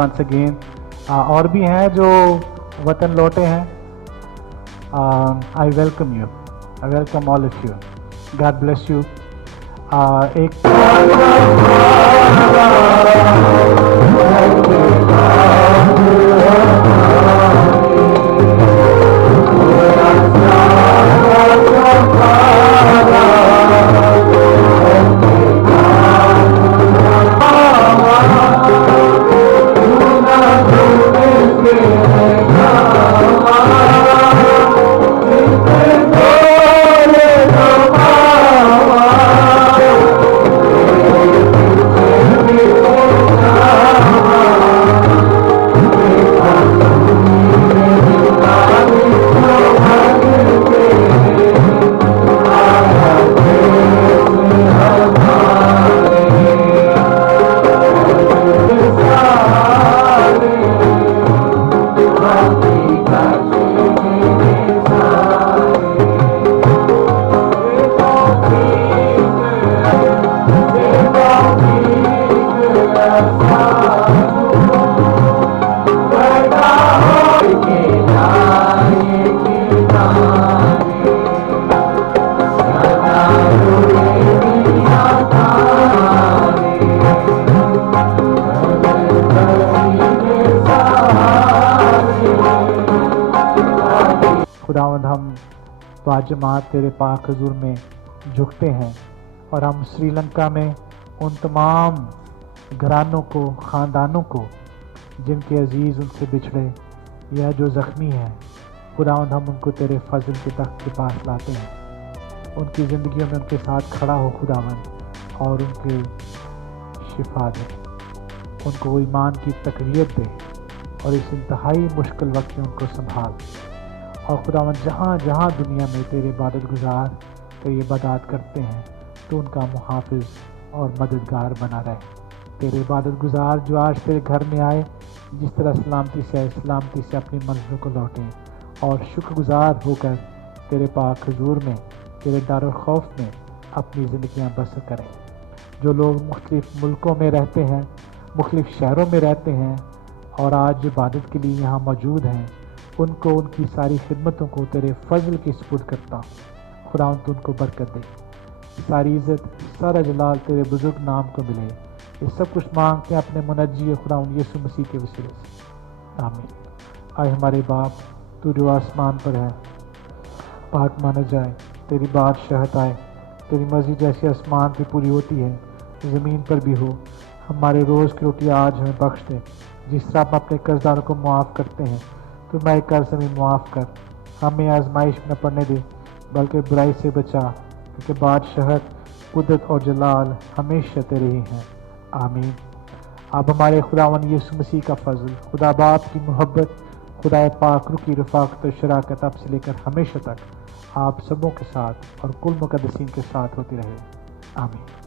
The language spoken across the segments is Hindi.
Once again. और भी हैं जो वतन लौटे हैं। I welcome you, I welcome all of you, God bless you. एक खुदावंद हम बाजमात तेरे पाक हुजूर में झुकते हैं और हम श्रीलंका में उन तमाम घरानों को, ख़ानदानों को जिनके अजीज़ उनसे बिछड़े या जो ज़ख्मी हैं, खुदावंद हम उनको तेरे फजल के तख्त के पास लाते हैं। उनकी ज़िंदगियों में उनके साथ खड़ा हो खुदावंद और उनके शिफा दे, उनको ईमान की तक़वियत दे और इस इंतहाई मुश्किल वक्त में उनको संभाल। और खुदावंद जहाँ जहाँ दुनिया में तेरे इबादत गुजार तेरी इबादत करते हैं तो उनका मुहाफ़िज़ और मददगार बना रहे। तेरे इबादत गुजार जो आज तेरे घर में आए, जिस तरह सलामती से आए, सलामती से अपनी मंजिलों को लौटें और शुक्रगुजार होकर तेरे पाक हुजूर में, तेरे दार और खौफ में अपनी ज़िंदगियाँ बसर करें। जो लोग मुख्तलिफ़ मुल्कों में रहते हैं, मुख्तलिफ़ शहरों में रहते हैं और आज इबादत के लिए यहाँ मौजूद हैं, उनको, उनकी सारी खिदमतों को तेरे फजल की सुपुर्द करता हूँ। खुदावंद तू उनको बरकत दे, सारी इज़्ज़त, सारा जलाल तेरे बुजुर्ग नाम को मिले। ये सब कुछ मांगते हैं अपने मुनज्जी खुदावंद यीशु मसीह के वसीले से, आमीन। आए हमारे बाप, तू जो आसमान पर है, पाक माना जाए, तेरी बादशाहत आए, तेरी मर्ज़ी जैसे आसमान पर पूरी होती है ज़मीन पर भी हो। हमारे रोज़ की रोटी आज हमें बख्श दे, जिस तरह हम अपने कर्जदारों को मुआफ़ करते हैं, तो मैं कर्ज हमें मुआफ़ कर। हमें आजमाइश में न पड़ने दे, बल्कि बुराई से बचा, क्योंकि बादशाहत, कुदरत और जलाल हमेशा तेरे ही हैं, आमीन। अब हमारे खुदावंद यीशु मसीह का फजल, खुदा बाप की मोहब्बत, खुदा पाक रूह की रफ़ाक़त और शराकत अब से लेकर हमेशा तक आप सबों के साथ और कुल मुक़द्दसीन के साथ होती रहे, आमीन।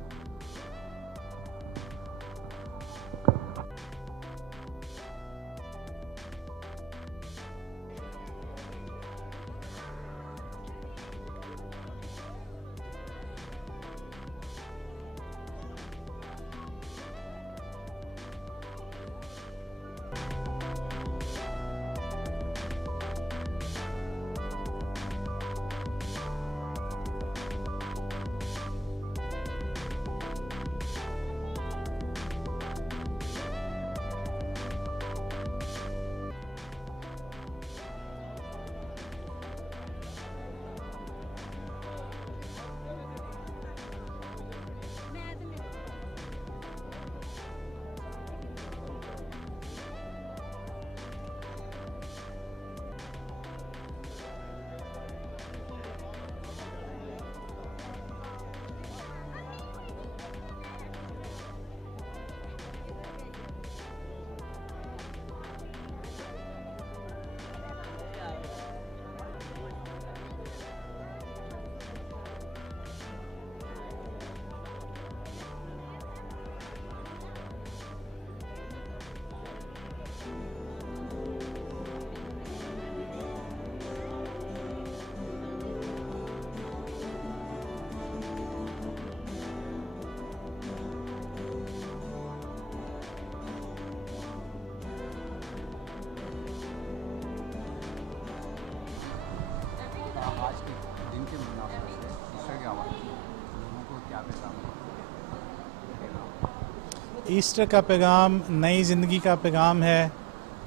ईस्टर का पैगाम नई ज़िंदगी का पैगाम है,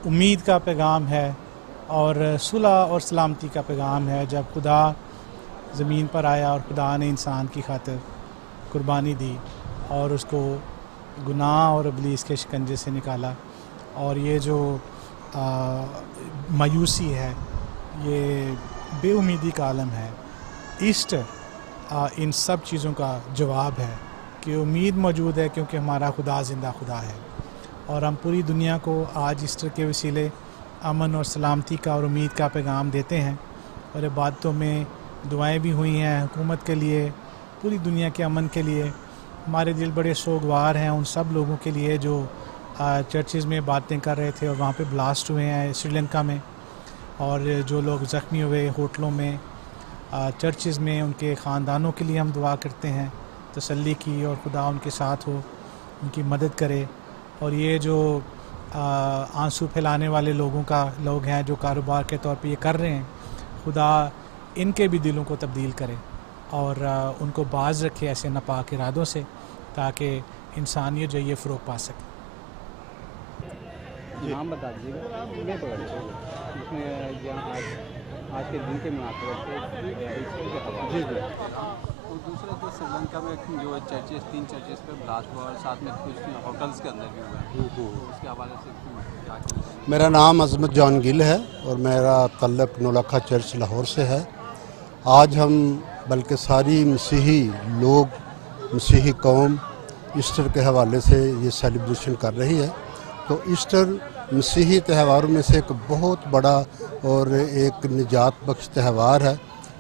उम्मीद का पैगाम है और सुलह और सलामती का पैगाम है। जब खुदा ज़मीन पर आया और खुदा ने इंसान की खातिर कुर्बानी दी और उसको गुनाह और इब्लीस के शिकंजे से निकाला, और ये जो मायूसी है, ये बेउम्मीदी का आलम है, ईस्टर इन सब चीज़ों का जवाब है कि उम्मीद मौजूद है क्योंकि हमारा खुदा ज़िंदा खुदा है। और हम पूरी दुनिया को आज ईस्टर के वसीले अमन और सलामती का और उम्मीद का पैगाम देते हैं। और इबादतों में दुआएं भी हुई हैं हुकूमत के लिए, पूरी दुनिया के अमन के लिए। हमारे दिल बड़े सोगवार हैं उन सब लोगों के लिए जो चर्चेज़ में बातें कर रहे थे और वहाँ पे ब्लास्ट हुए हैं श्रीलंका में, और जो लोग ज़ख्मी हुए होटलों में, चर्चेज़ में, उनके ख़ानदानों के लिए हम दुआ करते हैं तसल्ली की, और खुदा उनके साथ हो, उनकी मदद करे। और ये जो आंसू फैलाने वाले लोग हैं जो कारोबार के तौर पे ये कर रहे हैं, खुदा इनके भी दिलों को तब्दील करे और उनको बाज रखे ऐसे नापाक इरादों से, ताकि इंसानियत जो ये फ़रोग पा सके। नाम बता दीजिएगा। इसमें आज के दिन के मुनासिबत जी जी। और दूसरा जो श्रीलंका में जो चर्चेस 3 चर्चेस पे ब्लास्ट हुआ और साथ में कुछ होटल्स के अंदर भी हुआ, तो उसके हवाले से क्या कहना? मेरा नाम अजमत जान गिल है और मेरा तल्लक नौलखा चर्च लाहौर से है। आज हम बल्कि सारी मसीही लोग, मसीही कौम ईस्टर के हवाले से ये सेलिब्रेशन कर रही है। तो ईस्टर मसीही त्योहारों में से एक बहुत बड़ा और एक निजात बख्श त्यौहार है।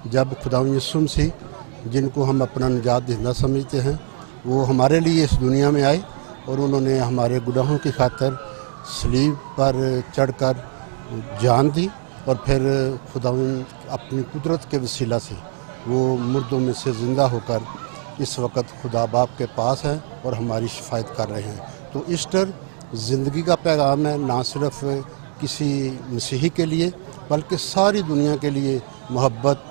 जब खुदा यीशु मसीह, जिनको हम अपना निजात दहिंदा समझते हैं, वो हमारे लिए इस दुनिया में आए और उन्होंने हमारे गुनाहों की खातिर सलीब पर चढ़कर जान दी, और फिर खुदा अपनी कुदरत के वसीला से वो मुर्दों में से ज़िंदा होकर इस वक्त खुदा बाप के पास हैं और हमारी शिफायत कर रहे हैं। तो ईस्टर ज़िंदगी का पैगाम है, ना सिर्फ किसी मसीही के लिए बल्कि सारी दुनिया के लिए मोहब्बत,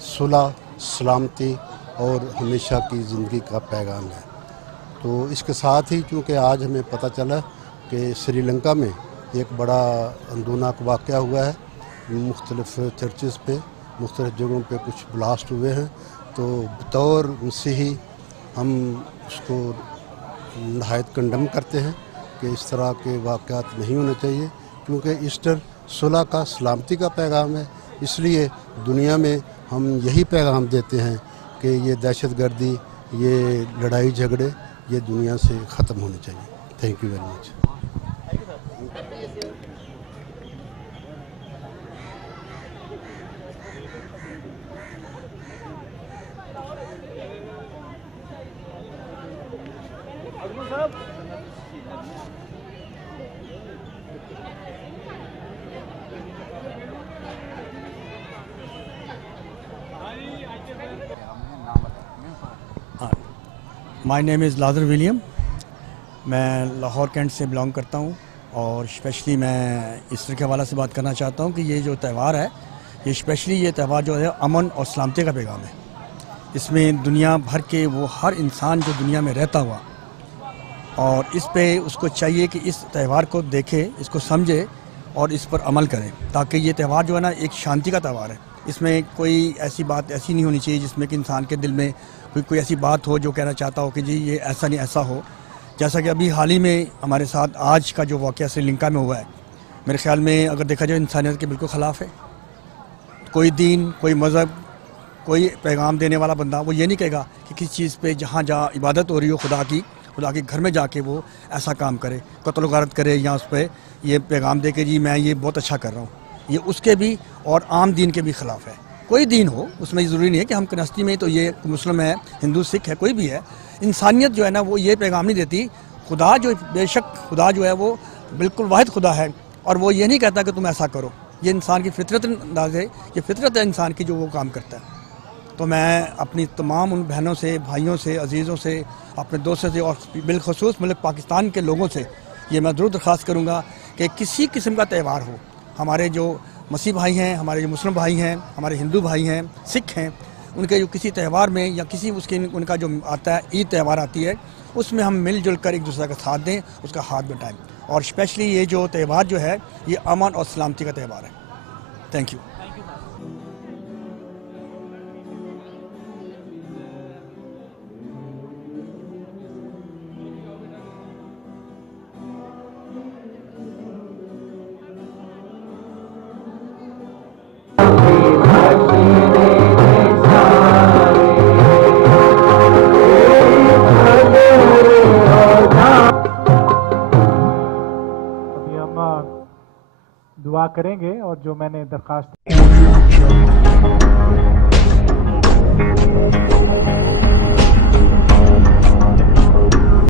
सुलह, सलामती और हमेशा की ज़िंदगी का पैगाम है। तो इसके साथ ही चूँकि आज हमें पता चला कि श्रीलंका में एक बड़ा अंदोनाक वाक़या हुआ है, मुख्तलिफ़ चर्चेज़ पे, मुख्तलिफ़ जगहों पे कुछ ब्लास्ट हुए हैं, तो बतौर मसीही हम उसको नहायत कंडम करते हैं कि इस तरह के वाक़यात नहीं होने चाहिए, क्योंकि ईस्टर सुलह का, सलामती का पैगाम है। इसलिए दुनिया में हम यही पैगाम देते हैं कि ये दहशतगर्दी, ये लड़ाई झगड़े, ये दुनिया से ख़त्म होने चाहिए। Thank you very much. My name is lather William. मैं लाहौर कैंट से बिलोंग करता हूँ और स्पेशली मैं ईस्टर के हवाले से बात करना चाहता हूँ कि ये जो त्यौहार है, ये स्पेशली ये त्यौहार जो है अमन और सलामती का पैगाम है। इसमें दुनिया भर के वो हर इंसान जो दुनिया में रहता हुआ, और इस पे उसको चाहिए कि इस त्यौहार को देखे, इसको समझे और इस पर अमल करें, ताकि ये त्यौहार जो है ना एक शांति का त्यौहार है। इसमें कोई ऐसी बात ऐसी नहीं होनी चाहिए जिसमें कि इंसान के दिल में कोई ऐसी बात हो जो कहना चाहता हो कि जी ये ऐसा नहीं ऐसा हो। जैसा कि अभी हाल ही में हमारे साथ आज का जो वाक़या श्रीलंका में हुआ है, मेरे ख्याल में अगर देखा जाए इंसानियत के बिल्कुल ख़िलाफ़ है। कोई दीन, कोई मज़हब, कोई पैगाम देने वाला बंदा वो ये नहीं कहेगा कि किसी चीज़ पे जहाँ इबादत हो रही हो खुदा के घर में जाके वो ऐसा काम करे, कत्ल गारत करे, या उस पर ये पैगाम दे के जी मैं ये बहुत अच्छा कर रहा हूँ। ये उसके भी और आम दीन के भी ख़िलाफ़ है। कोई दीन हो, उसमें ज़रूरी नहीं है कि हम कनस्ती में तो ये मुस्लिम है, हिंदू, सिख है, कोई भी है। इंसानियत जो है ना वो ये पैगाम नहीं देती। खुदा जो बेशक खुदा जो है वो बिल्कुल वाहिद खुदा है, और वो ये नहीं कहता कि तुम ऐसा करो। ये इंसान की फितरत अंदाज है, ये फितरत है इंसान की जो वो काम करता है। तो मैं अपनी तमाम उन बहनों से, भाइयों से, अजीज़ों से, अपने दोस्तों से और बिलखसूस मुल्क पाकिस्तान के लोगों से ये मैं ज़रूर दरख्वास्त करूँगा कि किसी किस्म का त्यौहार हो, हमारे जो मसीह भाई हैं, हमारे जो मुस्लिम भाई हैं, हमारे हिंदू भाई हैं, सिख हैं, उनके जो किसी त्यौहार में या किसी उसके उनका जो आता है ईद त्यौहार आती है, उसमें हम मिलजुल कर एक दूसरे का साथ दें, उसका हाथ बटाएं। और स्पेशली ये जो त्यौहार जो है ये अमन और सलामती का त्यौहार है। Thank you. अभी हम दुआ करेंगे और जो मैंने दरख्वास्त